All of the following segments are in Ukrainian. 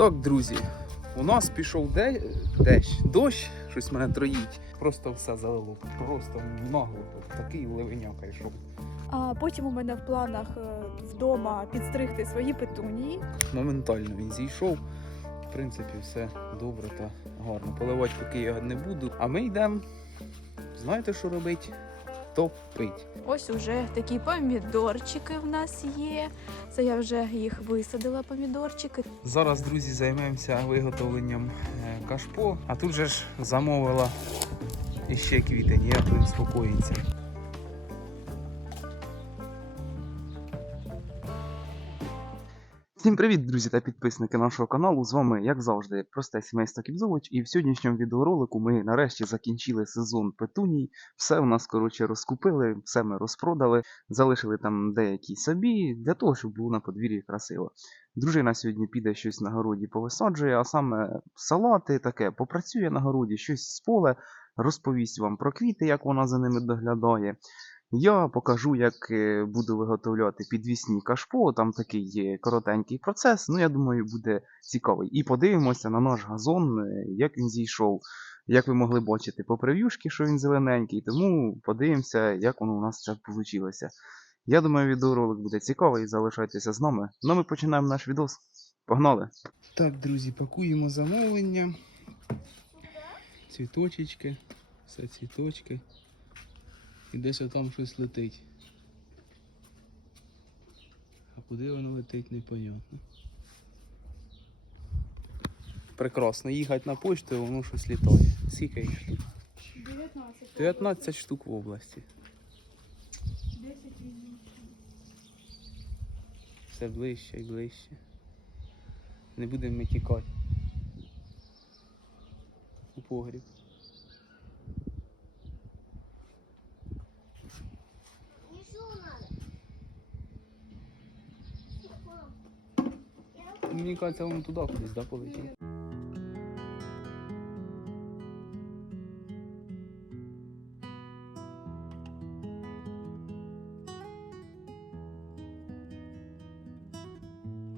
Так, друзі, у нас пішов де... дощ, дощ, щось мене троїть. Просто все залило. Просто нагло. Такий ливеняка йшов. А потім у мене в планах е, вдома підстригти свої петунії. Моментально він зійшов. В принципі, все добре та гарно. Поливати поки я не буду. А ми йдемо. Знаєте, що робити? Топить. Ось уже такі помідорчики в нас є. Це я вже їх висадила, помідорчики. Зараз, друзі, займемося виготовленням е, кашпо. А тут же ж замовила іще квітень, як він спокоїться. Всім привіт, друзі та підписники нашого каналу. З вами, як завжди, просте сімейство Кібзович. І в сьогоднішньому відеоролику ми нарешті закінчили сезон петуній. Все у нас, коротше, розкупили, все ми розпродали, залишили там деякі собі, для того, щоб було на подвір'ї красиво. Дружина сьогодні піде щось на городі повисаджує, а саме салати таке, попрацює на городі, щось з поля, розповість вам про квіти, як вона за ними доглядає. Я покажу, як е, буду виготовляти підвісні кашпо. Там такий є коротенький процес. Ну, я думаю, буде цікавий. І подивимося на наш газон, е, як він зійшов. Як ви могли бачити по прев'юшки, що він зелененький, тому подивимося, як воно у нас це вийшло. Я думаю, відеоролик буде цікавий, залишайтеся з нами. Ну, ми починаємо наш відос. Погнали! Так, друзі, пакуємо замовлення. Цвіточечки, все цвіточки. І десь там щось летить. А куди воно летить, непонятно. Прекрасно. Їхати на почту, і воно щось літає. Скільки їх штук? 19. 19 штук в області. 10 Все ближче і ближче. Не будемо ми тікати. У погріб. Мені кажеться, воно туди кудись, да, полетів.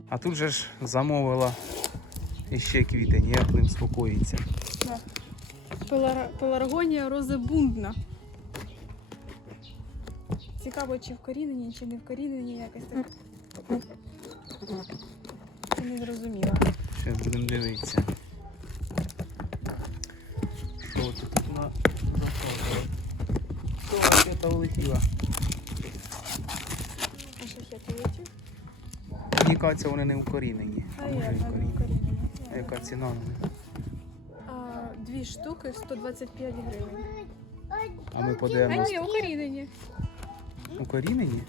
А тут же ж замовила іще квітень, як ним спокоїться. Пеларгонія розебундна. Цікаво, чи вкорінені, чи не вкорінені якось так. Чи не зрозуміла. Ще будемо дивитися. Що тут вона заходила? Що ракета улетіла? А що ще полетів? Мені кажеться, вони не укорінені. А А може я і укорінені. А яка ціна? А, Дві штуки 125 гривень. А ми по А ні, укорінені. Укорінені?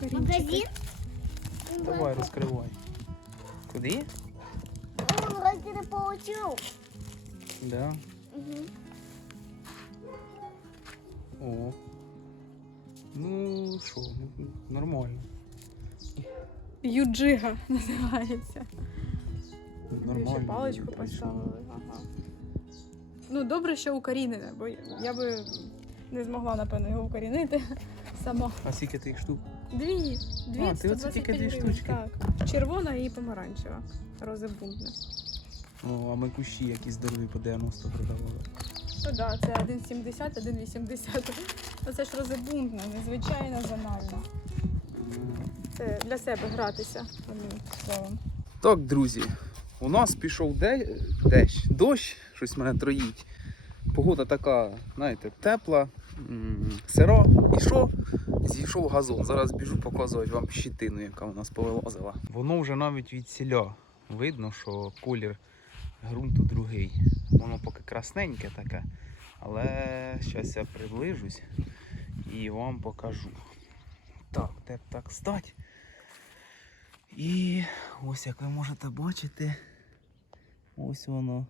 Корінчики. Магазин? Давай, розкривай. Куди? Он не получил. Да. Мгм. О. Ну що, ну, нормально. Юджига називається. Нормально. Ще паличку поставили. Ага. Ну, добре, що укорінене, бо я би не змогла, напевно, його укорінити сама. А скільки тих штук? Дві. Дві А, ти оце тільки 125 дві гривень, штучки? Так. Червона і помаранчева. Розебунтна. О, а ми кущі якісь здорові по 90 продавали. Ну да, це 1,70, 1,80. Оце ж розебунтна, незвичайно зональна. Це для себе гратися одним словом. Так, друзі, у нас пішов де... дощ, дощ, щось мене троїть. Погода така, знаєте, тепла, І що? Зійшов газон. Зараз біжу показувати вам щитину, яка у нас повилазила. Воно вже навіть від сіля. Видно, що колір ґрунту другий. Воно поки красненьке таке. Але зараз я приближусь і вам покажу. Так, б так стать. І ось як ви можете бачити, ось воно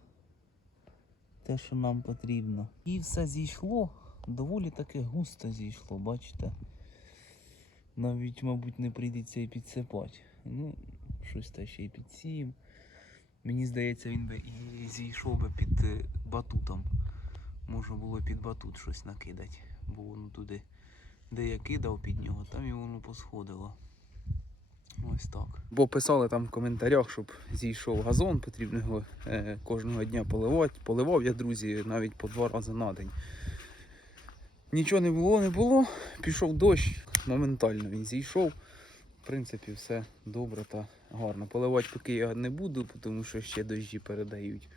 те, що нам потрібно. І все зійшло, доволі таки густо зійшло, бачите? Навіть, мабуть, не прийдеться і підсипати. Ну, щось та ще й підсіємо. Мені здається, він би і зійшов би під е, батутом. Можна було під батут щось накидати, бо воно туди, де я кидав під нього, там і воно посходило. Ось так. Бо писали там в коментарях, щоб зійшов газон, потрібно його е, кожного дня поливати. Поливав я, друзі, навіть по два рази на день. Нічого не було, не було. Пішов дощ, моментально він зійшов. В принципі, все добре та гарно. Поливати поки я не буду, тому що ще дощі передають.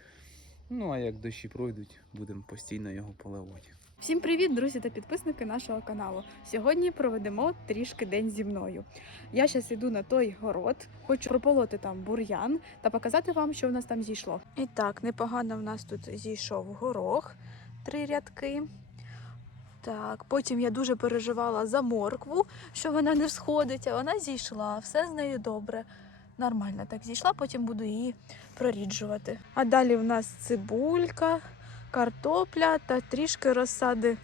Ну а як дощі пройдуть, будемо постійно його поливати. Всім привіт, друзі та підписники нашого каналу. Сьогодні проведемо трішки день зі мною. Я зараз йду на той город, хочу прополоти там бур'ян та показати вам, що в нас там зійшло. І так, непогано в нас тут зійшов горох, три рядки. Так, потім я дуже переживала за моркву, що вона не сходить, а вона зійшла, все з нею добре. Нормально так зійшла, потім буду її проріджувати. А далі в нас цибулька, картопля та трішки розсади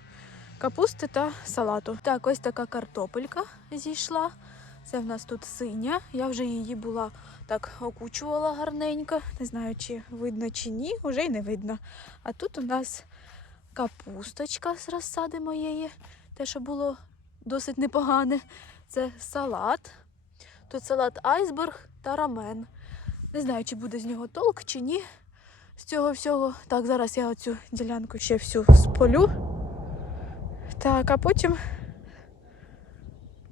капусти та салату. Так, ось така картопелька зійшла. Це в нас тут синя. Я вже її була так окучувала гарненько. Не знаю, чи видно чи ні, вже й не видно. А тут у нас капусточка з розсади моєї, те, що було досить непогане. Це салат. Тут салат айсберг та рамен. Не знаю, чи буде з нього толк, чи ні з цього всього. Так, зараз я оцю ділянку ще всю сполю. Так, а потім.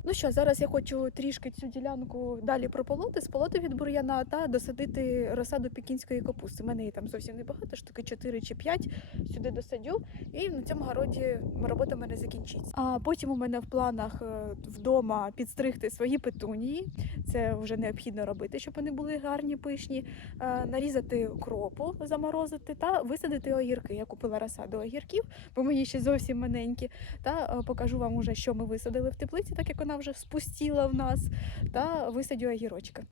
Ну що, зараз я хочу трішки цю ділянку далі прополоти, сполоти від бур'яна та досадити розсаду пекінської капусти. У мене її там зовсім небагато, штуки 4 чи 5 сюди досадю, і на цьому городі робота в мене закінчиться. А потім у мене в планах е, вдома підстригти свої петунії. Це вже необхідно робити, щоб вони були гарні, пишні е, нарізати кропу, заморозити та висадити огірки. Я купила розсаду огірків, бо мої ще зовсім маленькі. Та е, покажу вам уже, що ми висадили в теплиці, так як вона вже спустіла в нас, та висадю огірочки.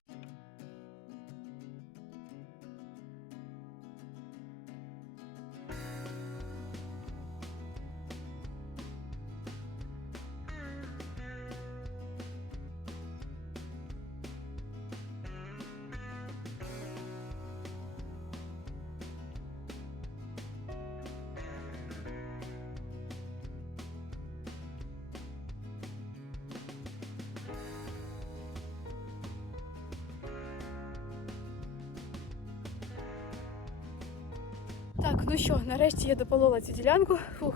Ну що, нарешті я дополола цю ділянку. Фух,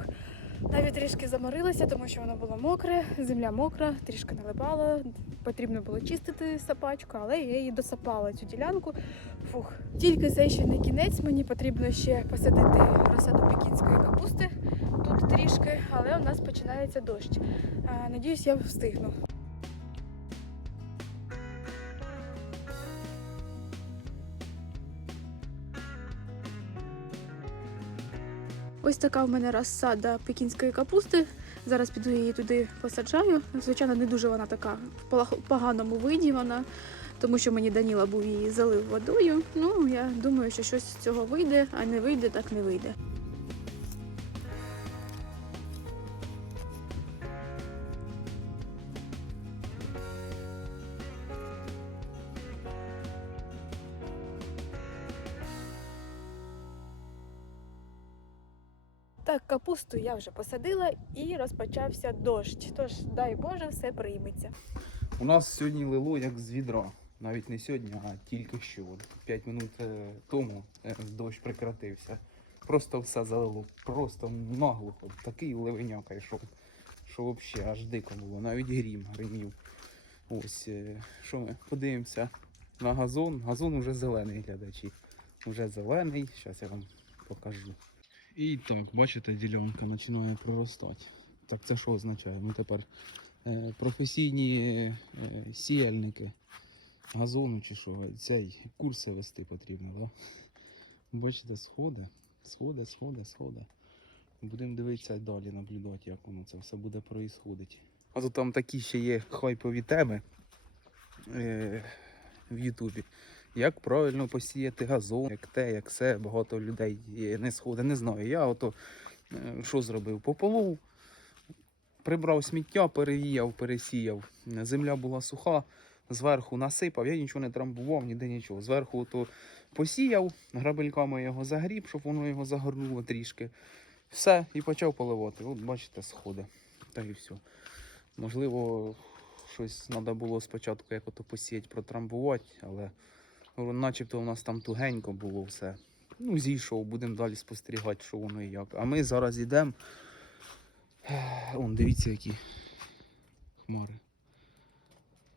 навіть трішки заморилася, тому що воно було мокре, земля мокра, трішки налипала. Потрібно було чистити сапачку, але я її досапала цю ділянку. Фух. Тільки це ще не кінець, мені потрібно ще посадити розсаду пекінської капусти тут трішки, але у нас починається дощ. Надіюсь, я встигну. Ось така в мене розсада пекінської капусти. Зараз піду її туди посаджаю. Звичайно, не дуже вона така в поганому виді вона, тому що мені Даніла був її залив водою. Ну, я думаю, що щось з цього вийде, а не вийде, так не вийде. Капусту я вже посадила і розпочався дощ. Тож, дай Боже, все прийметься. У нас сьогодні лило як з відра. Навіть не сьогодні, а тільки що. От 5 минут е, тому е, дощ прекратився. Просто все залило, просто наглухо. Такий ливеняка йшов, що взагалі аж дико було. Навіть грім гримів. Ось, е, що ми подивимося на газон. Газон уже зелений, глядачі. Уже зелений. Зараз я вам покажу. І так, бачите, ділянка починає проростати. Так це що означає? Ми тепер е, професійні е, сіяльники газону чи що, цей курси вести потрібно, да? Бачите, сходи, сходи, сходи, сходи. Будемо дивитися далі, наблюдати, як воно це все буде проїсходити. А то там такі ще є хайпові теми е, в Ютубі. Як правильно посіяти газон, як те, як все, багато людей не сходить, не знаю. Я ото е, що зробив? Пополов, прибрав сміття, перевіяв, пересіяв. Земля була суха, зверху насипав, я нічого не трамбував, ніде нічого. Зверху то посіяв, грабельками його загріб, щоб воно його загорнуло трішки. Все, і почав поливати. От бачите, сходи. Та і все. Можливо, щось треба було спочатку як ото посіяти, протрамбувати, але начебто у нас там тугенько було все. Ну, зійшов, будемо далі спостерігати, що воно і як. А ми зараз йдемо. Он, дивіться, які хмари.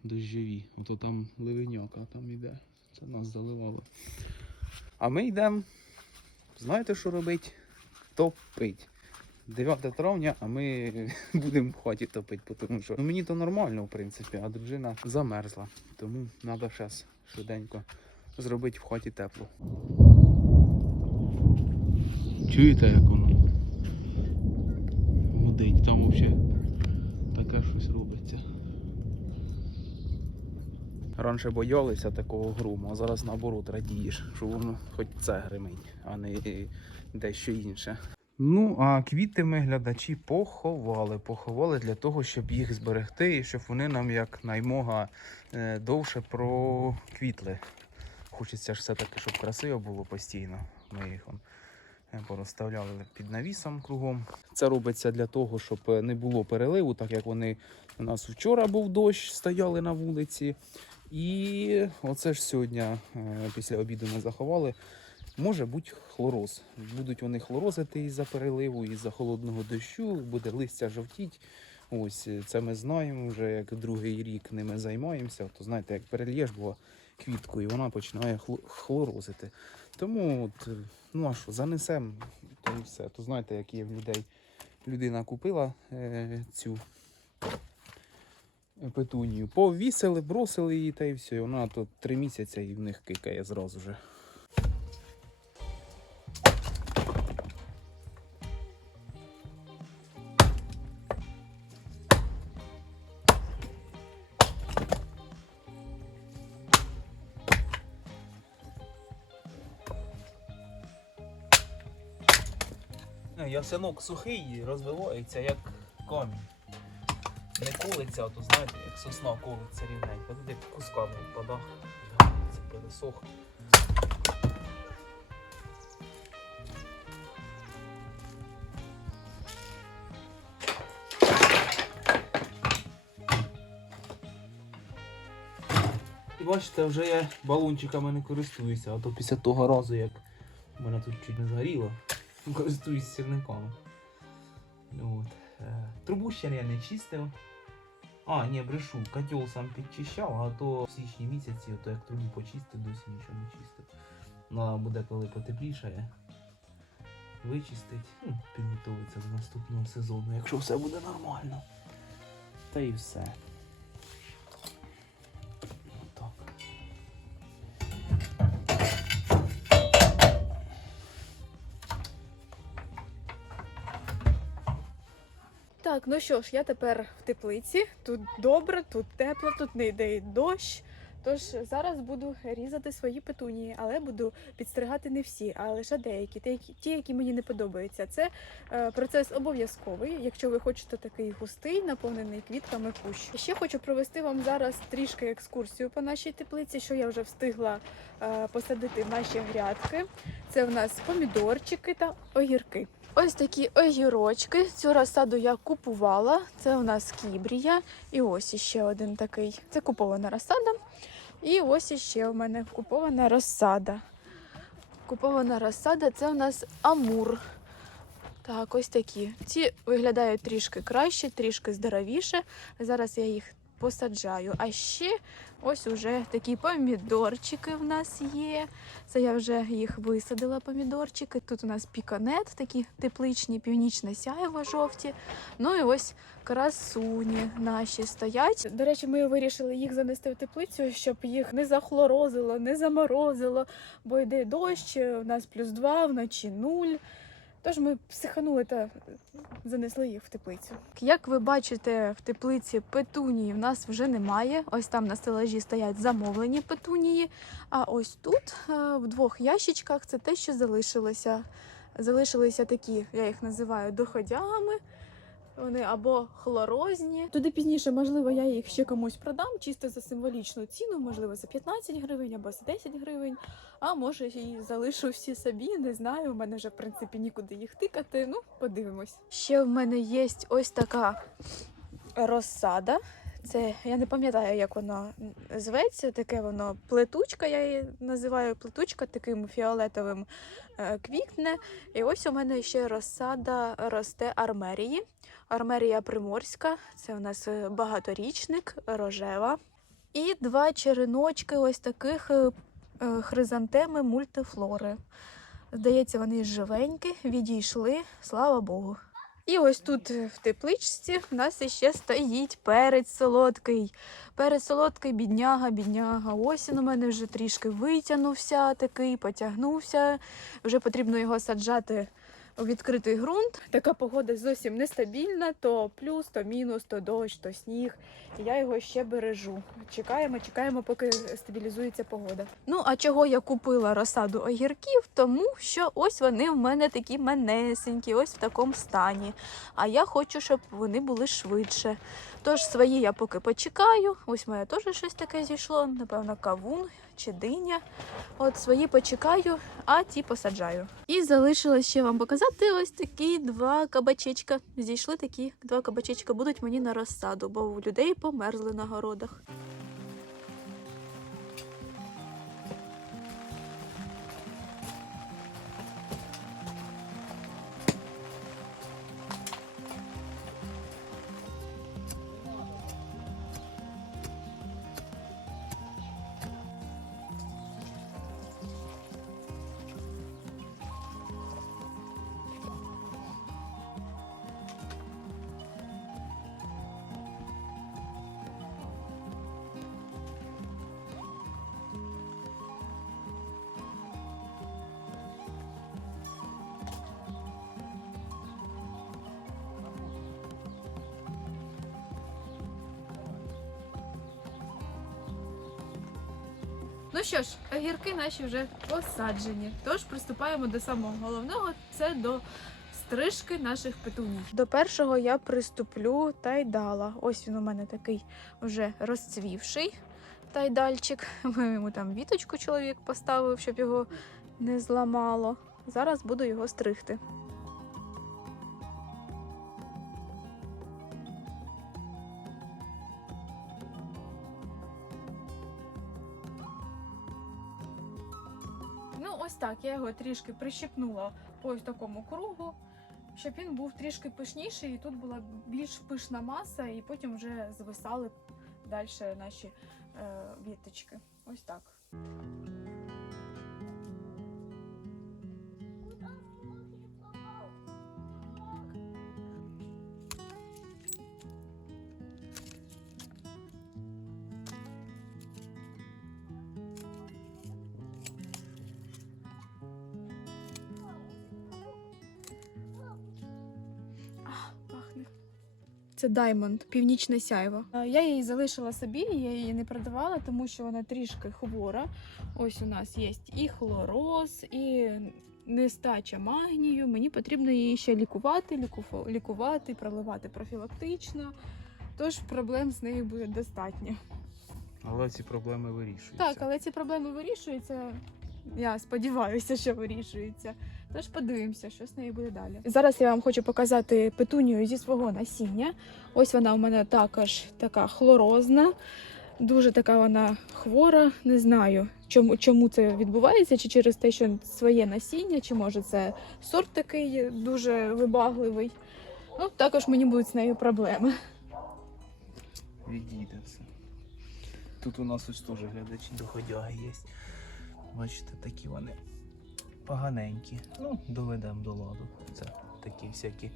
Дощові. Ото там ливеняка там іде. Це нас заливало. А ми йдемо. Знаєте, що робити? Топить. 9 травня, а ми будемо в хаті топити, тому що ну, мені то нормально, в принципі, а дружина замерзла. Тому треба зараз швиденько зробити в хаті тепло. Чуєте, як воно? Гудить, там взагалі таке щось робиться. Раніше боялися такого грому, а зараз наоборот радієш, що воно хоч це гримить, а не дещо інше. Ну, а квіти ми глядачі поховали. Поховали для того, щоб їх зберегти і щоб вони нам як наймога е, довше проквітли. Хочеться ж все-таки, щоб красиво було постійно. Ми їх он, е, порозставляли під навісом кругом. Це робиться для того, щоб е, не було переливу, так як вони у нас вчора був дощ, стояли на вулиці. І оце ж сьогодні, е, після обіду ми заховали. Може бути хлороз. Будуть вони хлорозити із-за переливу, із-за холодного дощу, буде листя жовтіть. Ось це ми знаємо вже як другий рік ними займаємося. То знаєте, як перельєш була квітку, і вона починає хлорозити. Тому от, е, ну а що, занесемо, то і все. То знаєте, як є в людей. Людина купила е, цю петунію, повісили, бросили її та і все. І вона тут три місяці і в них кикає зразу же. Ясенок сухий розвивається як камінь. Не колиться, а то знаєте, як сосна колиться рівненько. Туди кусками впадах. Це пересох. І бачите, вже я балончиками не користуюся, а то після того разу, як в мене тут чуть не згоріло, користуюсь сірниками. От. Е, Трубу ще я не чистив. А, ні, брешу, котел сам підчищав, а то в січні місяці, то як трубу почистив, досі нічого не чистив. Ну, буде коли потеплішає. Вичистить, ну, підготовиться до наступного сезону, якщо все буде нормально. Та і все. Так, ну що ж, я тепер в теплиці. Тут добре, тут тепло, тут не йде дощ. Тож зараз буду різати свої петунії, але буду підстригати не всі, а лише деякі, ті, які- мені не подобаються. Це е, процес обов'язковий, якщо ви хочете такий густий, наповнений квітками кущ. Ще хочу провести вам зараз трішки екскурсію по нашій теплиці, що я вже встигла е, посадити в наші грядки. Це в нас помідорчики та огірки. Ось такі огірочки. Цю розсаду я купувала. Це у нас кібрія. І ось іще один такий. Це купована розсада. І ось іще у мене купована розсада. Купована розсада це у нас амур. Так, ось такі. Ці виглядають трішки краще, трішки здоровіше. Зараз я їх посаджаю. А ще ось уже такі помідорчики в нас є. Це я вже їх висадила, помідорчики. Тут у нас піканет, такі тепличні, північне сяєво жовті. Ну і ось красуні наші стоять. До речі, ми вирішили їх занести в теплицю, щоб їх не захлорозило, не заморозило, бо йде дощ, у нас плюс два, вночі нуль. Тож ми психанули та занесли їх в теплицю. Як ви бачите, в теплиці петунії в нас вже немає. Ось там на стелажі стоять замовлені петунії. А ось тут е, в двох ящичках це те, що залишилося. Залишилися такі, я їх називаю доходягами. Вони або хлорозні. Туди пізніше, можливо, я їх ще комусь продам, чисто за символічну ціну, можливо, за 15 гривень або за 10 гривень. А може і залишу всі собі, не знаю. У мене вже в принципі нікуди їх тикати. Ну, подивимось. Ще в мене є ось така розсада. Це я не пам'ятаю, як воно зветься. Таке воно плетучка, я її називаю плетучка таким фіолетовим е, квітне. І ось у мене ще розсада росте армерії. Армерія приморська, це у нас е, багаторічник, рожева. І два череночки ось таких е, хризантеми мультифлори. Здається, вони живенькі, відійшли, слава Богу. І ось тут в тепличці в нас іще стоїть перець солодкий. Перець солодкий, бідняга, бідняга. Ось він у мене вже трішки витягнувся, такий, потягнувся. Вже потрібно його саджати відкритий ґрунт. Така погода зовсім нестабільна, то плюс, то мінус, то дощ, то сніг. І я його ще бережу. Чекаємо, чекаємо, поки стабілізується погода. Ну а чого я купила розсаду огірків? Тому що ось вони в мене такі манесенькі, ось в такому стані. А я хочу, щоб вони були швидше. Тож свої я поки почекаю. Ось моє теж щось таке зійшло. Напевно, кавун чи диня. От свої почекаю, а ті посаджаю. І залишилось ще вам показати ось такі два кабачечка. Зійшли такі два кабачечка, будуть мені на розсаду, бо у людей померзли на городах. Ну що ж, огірки наші вже посаджені. Тож приступаємо до самого головного це до стрижки наших петуній. До першого я приступлю тайдала. Ось він у мене такий вже розцвівший тайдальчик. Йому там віточку чоловік поставив, щоб його не зламало. Зараз буду його стригти. Так. Я його трішки прищепнула по ось такому кругу, щоб він був трішки пишніший, і тут була більш пишна маса, і потім вже звисали далі наші е, віточки. Ось так. Це Diamond, північне сяйво. Е, Я її залишила собі, я її не продавала, тому що вона трішки хвора. Ось у нас є і хлороз, і нестача магнію. Мені потрібно її ще лікувати, лікувати, проливати профілактично. Тож проблем з нею буде достатньо. Але ці проблеми вирішуються. Так, але ці проблеми вирішуються. Я сподіваюся, що вирішуються. Тож подивимося, що з нею буде далі. Зараз я вам хочу показати петунію зі свого насіння. Ось вона у мене також така хлорозна, дуже така вона хвора. Не знаю, чому, чому це відбувається, чи через те, що своє насіння, чи може це сорт такий дуже вибагливий. Ну, також мені будуть з нею проблеми. Відійде все. Тут у нас ось теж глядачі доходяги є. Бачите, такі вони поганенькі. Ну, доведемо до ладу. Це такі всякі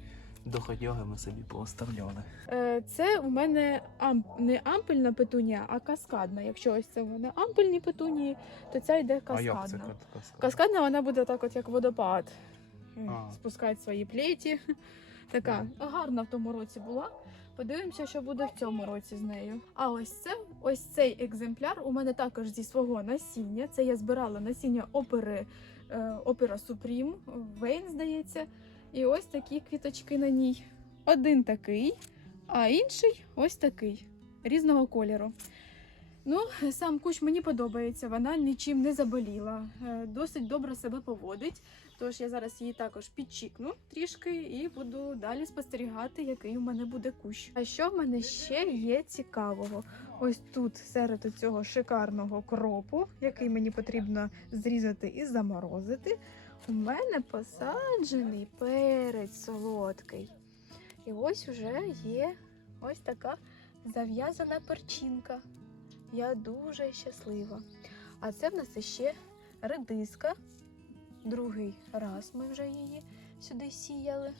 доходяги ми собі пооставляли. Е, Це у мене амп... не ампельна петунія, а каскадна. Якщо ось це у мене ампельні петунії, то ця йде А як це каскадна. каскадна? Каскадна вона буде так, от як водопад. А. Спускає свої плеті. Така гарна в тому році була. Подивимося, що буде в цьому році з нею. А ось це, ось цей екземпляр у мене також зі свого насіння. Це я збирала насіння опери, опера Суприм, Вейн, здається. І ось такі квіточки на ній. Один такий, а інший ось такий, різного кольору. Ну, сам кущ мені подобається, вона нічим не заболіла, е, досить добре себе поводить. Тож я зараз її також підчікну трішки і буду далі спостерігати, який у мене буде кущ. А що в мене ще є цікавого? Ось тут серед цього шикарного кропу, який мені потрібно зрізати і заморозити. У мене посаджений перець солодкий. І ось уже є ось така зав'язана перчинка. Я дуже щаслива. А це в нас ще редиска. Другий раз ми вже її сюди сіяли.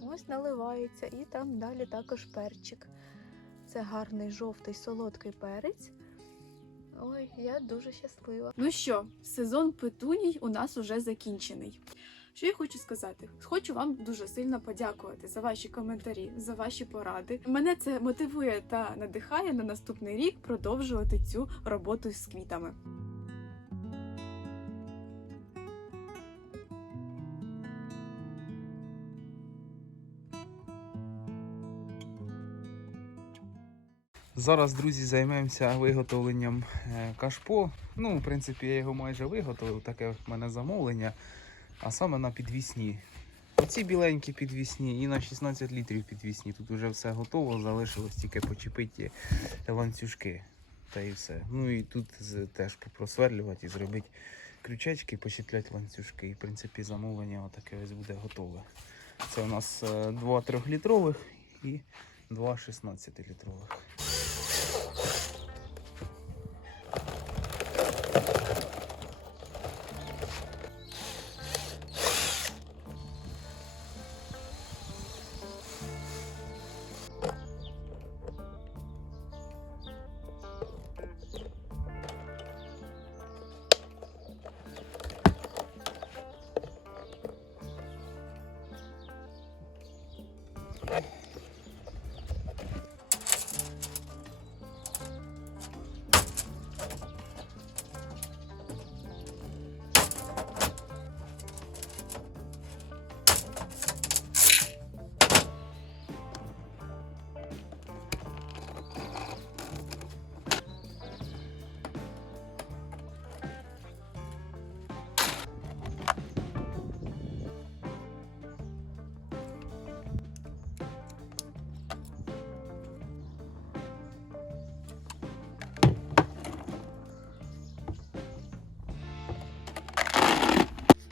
Ось наливається, і там далі також перчик. Це гарний жовтий солодкий перець. Ой, я дуже щаслива. Ну що, сезон петуній у нас уже закінчений. Що я хочу сказати? Хочу вам дуже сильно подякувати за ваші коментарі, за ваші поради. Мене це мотивує та надихає на наступний рік продовжувати цю роботу з квітами. Зараз, друзі, займемося виготовленням е, кашпо. Ну, в принципі, я його майже виготовив, таке в мене замовлення. А саме на підвісні. Оці біленькі підвісні і на 16 літрів підвісні. Тут вже все готово, залишилось тільки почепити ланцюжки. Та і все. Ну і тут теж попросверлювати і зробити крючечки, почіпляти ланцюжки. І в принципі замовлення отаке ось буде готове. Це у нас е, два 3-літрових і два 16-літрових.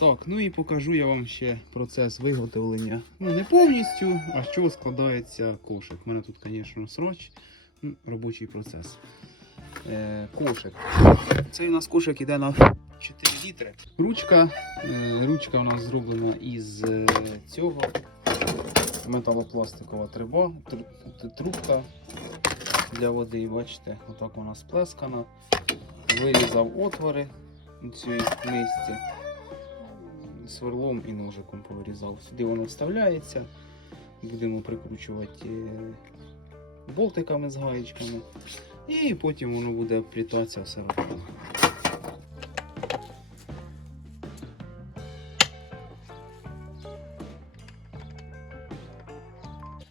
Так, ну і покажу я вам ще процес виготовлення. Ну, не повністю, а з чого складається кошик. У мене тут, звісно, сроч, ну, робочий процес. Е, кошик. Цей у нас кошик іде на 4 літри. Ручка. Е, ручка у нас зроблена із е, цього металопластикова труба, тру- трубка для води. Бачите, отак вона сплескана. Вирізав отвори цій мисці сверлом і ножиком повирізав. Сюди воно вставляється. Будемо прикручувати е, болтиками з гаєчками. І потім воно буде вплітатися все разом.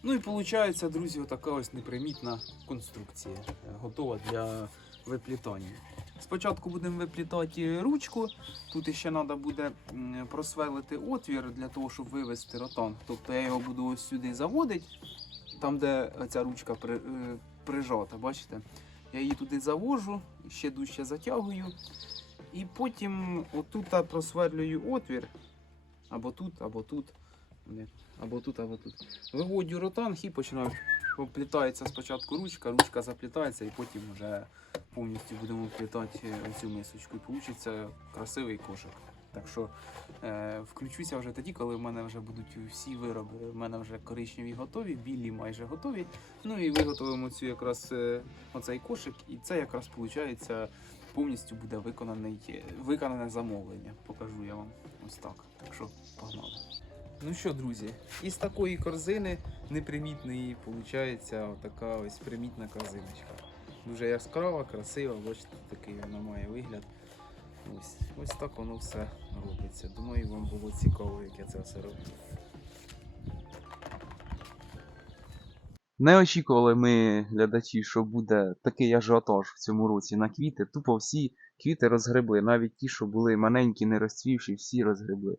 Ну і виходить, друзі, така ось непримітна конструкція, е, готова для виплітання. Спочатку будемо виплітати ручку. Тут ще треба буде м, просверлити отвір для того, щоб вивести ротан. Тобто я його буду ось сюди заводити, там, де ця ручка при, е, прижата, бачите? Я її туди завожу, ще дужче затягую. І потім отут просверлюю отвір. Або тут, або тут. Або тут, або тут. Виводю ротанг і починаю. Оплітається спочатку ручка, ручка заплітається і потім вже повністю будемо вплітати цю мисочку. І вийде красивий кошик. Так що е, включуся вже тоді, коли в мене вже будуть всі вироби. У мене вже коричневі готові, білі майже готові. Ну і виготовимо цю якраз е, оцей кошик, і це якраз виходить повністю буде виконаний, е, виконане замовлення. Покажу я вам ось так. Так що погнали. Ну що, друзі, із такої корзини непримітної виходить така ось примітна корзиночка. Дуже яскрава, красива, бачите, такий вона має вигляд. Ось, ось так воно все робиться. Думаю, вам було цікаво, як я це все роблю. Не очікували ми, глядачі, що буде такий ажіотаж в цьому році на квіти. Тупо всі квіти розгребли, навіть ті, що були маленькі, не розцвівші, всі розгребли.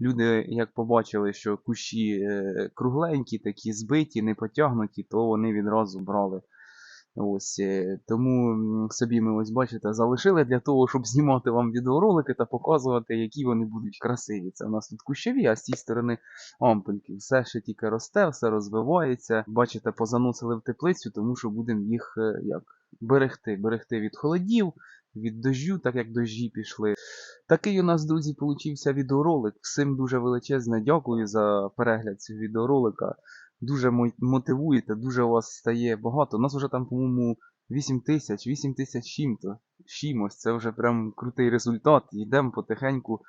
Люди, як побачили, що кущі е, кругленькі, такі збиті, не потягнуті, то вони відразу брали. Ось е, тому собі ми ось бачите, залишили для того, щоб знімати вам відеоролики та показувати, які вони будуть красиві. Це у нас тут кущові, а з цієї сторони ампельки. Все ще тільки росте, все розвивається. Бачите, позаносили в теплицю, тому що будемо їх е, як берегти, берегти від холодів, від дождю, так як дожді пішли. Такий у нас, друзі, получився відеоролик. Всім дуже величезне дякую за перегляд цього відеоролика. Дуже мотивуєте, дуже у вас стає багато. У нас вже там, по-моєму, 8 тисяч, 8 тисяч чим-то. Чимось. Це вже прям крутий результат. Йдемо потихеньку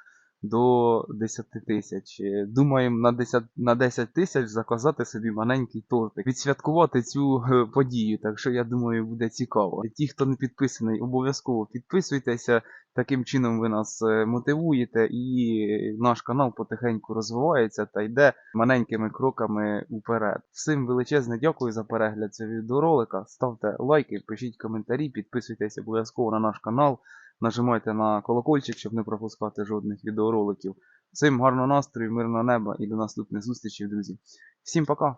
до 10 тисяч. Думаємо на 10, на 10 тисяч заказати собі маленький тортик, відсвяткувати цю е, подію. Так що я думаю, буде цікаво. Ті, хто не підписаний, обов'язково підписуйтеся. Таким чином ви нас е, мотивуєте, і наш канал потихеньку розвивається та йде маленькими кроками уперед. Всім величезне дякую за перегляд цього відеоролика. Ставте лайки, пишіть коментарі, підписуйтесь обов'язково на наш канал, нажимайте на колокольчик, щоб не пропускати жодних відеороликів. Всім гарного настрою, мирного неба і до наступних зустрічей, друзі. Всім пока!